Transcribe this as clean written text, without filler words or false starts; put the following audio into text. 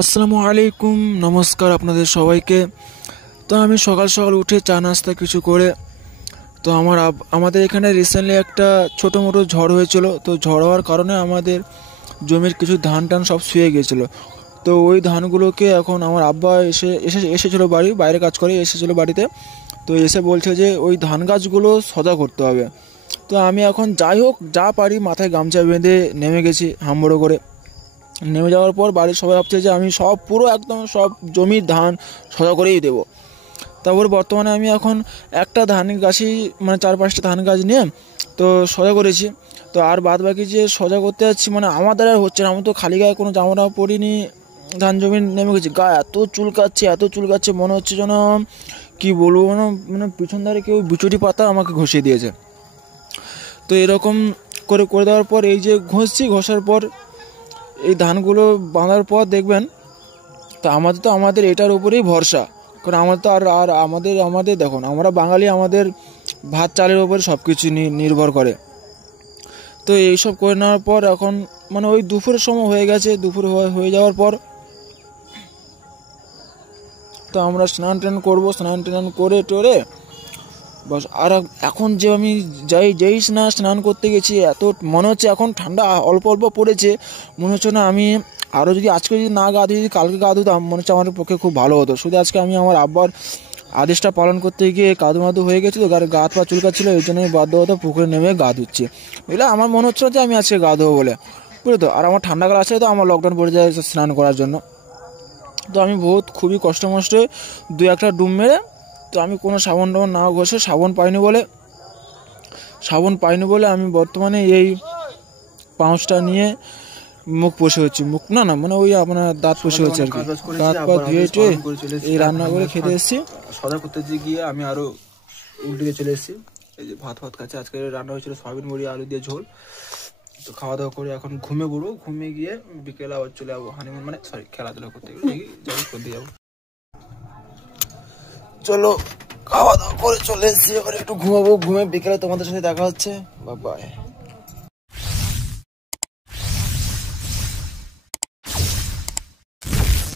আসসালামু আলাইকুম, নমস্কার আপনাদের সবাইকে। তো আমি সকাল সকাল উঠে চা নাস্তা কিছু করে তো আমাদের এখানে রিসেন্টলি একটা ছোটো মোটো ঝড় হয়েছিল। তো ঝড় হওয়ার কারণে আমাদের জমির কিছু ধান টান সব শুয়ে গিয়েছিলো। তো ওই ধানগুলোকে এখন আমার আব্বা এসেছিলো বাইরে কাজ করে এসেছিলো বাড়িতে। তো এসে বলছে যে ওই ধান গাছগুলো সজা করতে হবে। তো আমি এখন যাই হোক যা পারি মাথায় গামছা বেঁধে নেমে গেছি হাম্বড়ো করে। নেমে যাওয়ার পর বাড়ির সবাই ভাবছে যে আমি সব পুরো একদম সব জমির ধান সোজা করেই দেবো। তারপরে বর্তমানে আমি এখন একটা ধান গাছই মানে 4-5টা ধান গাছ নিয়ে তো সোজা করেছি। তো আর বাদ বাকি যে সোজা করতে যাচ্ছি মানে আমার দ্বারা হচ্ছে না। আমি তো খালি গায়ে কোনো জামা টামা পরিনি, ধান জমি নেমে গেছি। গা এত চুলকাচ্ছে মনে হচ্ছে যেন কী বলবো, মানে পিছন ধারে কেউ বিচুটি পাতা আমাকে ঘষিয়ে দিয়েছে। তো এরকম করে করে দেওয়ার পর এই যে ঘষার পর এই ধানগুলো বাঁধার পর দেখবেন তো আমাদের এটার উপরেই ভরসা। কারণ আমাদের তো আর আমাদের দেখুন, আমরা বাঙালি, আমাদের ভাত চালের উপরে সব কিছু নির্ভর করে। তো এইসব করে নেওয়ার পর এখন মানে ওই দুপুরের সময় হয়ে গেছে। দুপুর হয়ে যাওয়ার পর তো আমরা স্নান টান করবো, স্নান টান করে টোরে বাস। আর এখন যে আমি যেই স্নান করতে গেছি এত মনে হচ্ছে এখন ঠান্ডা অল্প অল্প পড়েছে। মনে হচ্ছে না আমি আরও যদি আজকে যদি না গা ধুই, কালকে গা ধুতাম, মনে হচ্ছে আমার পক্ষে খুব ভালো হতো। শুধু আজকে আমি আমার আব্বার আদেশটা পালন করতে গিয়ে কাদু হয়ে গেছি, তো গা হাত পা চুলকাচ্ছিলো, এই জন্য আমি বাধ্য হতো পুকুরে নেমে গা ধুচ্ছি। বুঝলে আমার মনে হচ্ছে যে আমি আজকে গা ধোবো বলে, বুঝলো তো। আর আমার ঠান্ডা কাল আসলে তো আমার লকডাউন পড়ে যায় স্নান করার জন্য। তো আমি খুবই কষ্ট 2-1টা ডুব মেরে তো আমি কোনো সাবান না ঘষে সাবান পাইনি বলে আমি বর্তমানে এই পাউচটা নিয়ে মুখ পুষে হচ্ছে, মুখ না মানে ওই আপনার দাঁত পুষে হচ্ছে আর কি। দাঁত পা ধুয়ে এই রান্না করে খেতে এসেছি। সদা করতে গিয়ে আমি আরো উল্টে চলে এসেছি। এই যে ভাত খাচ্ছে। আজকে রান্না হয়েছিল সয়াবিন বড়ি আলু দিয়ে ঝোল। তো খাওয়া দাওয়া করে এখন ঘুমিয়ে গিয়ে বিকেলে আবার চলে যাবো হানিমুন, মানে সরি খেলাধুলা করতে যাবো। চলো খাওয়া দাওয়া করে চলে এসেছি, এবার একটু ঘুমাবো। ঘুমে বিকেলে তোমাদের সাথে দেখা হচ্ছে। Bye bye.